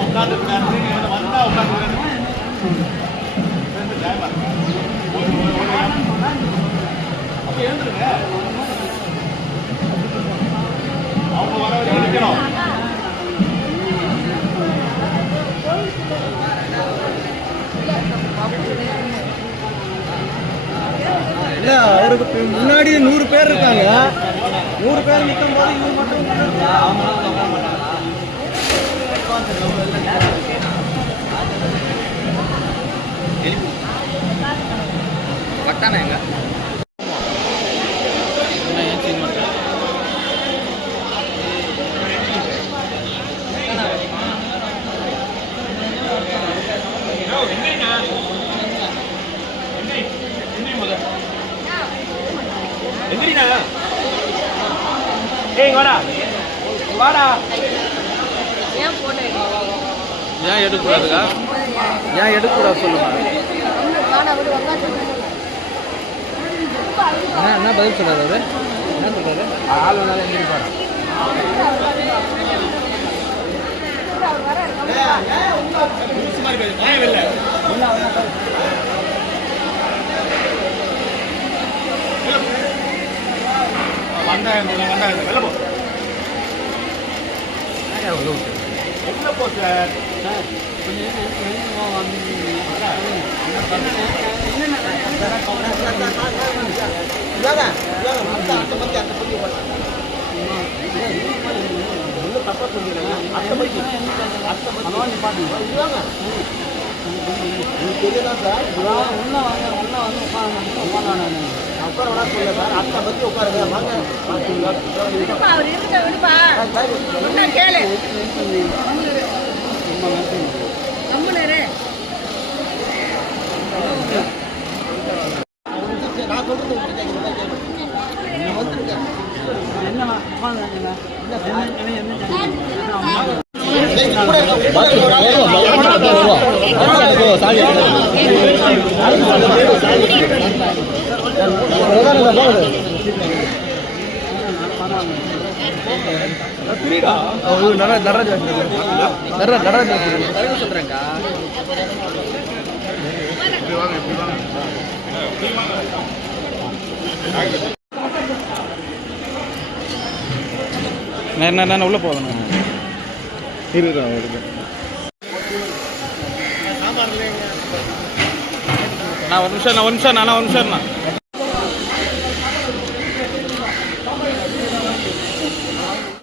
உட்காந்து உட்காந்து வந்தா உட்காந்து அவருக்கு முன்னாடி நூறு பேர் இருக்காங்க. நூறு பேர் நிற்கும் போது இவர் மட்டும் பட்டானா எங்க? ஏய் வாடா. வாடா. ஏன் எடுக்கக்கூடாதுக்கா ஏன் எடுக்கக்கூடாது சொல்லுங்க என்ன என்ன பதில் சொல்றாரு அவரு? என்ன சொல்றாரு? ஆள் வேணாலும் எந்திரிப்பாரு வந்தாயம் வந்தாயம் வெளில போ வெளில போ சார் அவர் இருக்க விடுப்பா சொன்னா கேளு கம்முனரு சொல்றேன்க்கா என்ன என்ன உள்ள போகணும். நான் ஒரு நிமிஷம் நான் ஒரு நிமிஷம் நான் ஒரு நிமிஷம் நான்.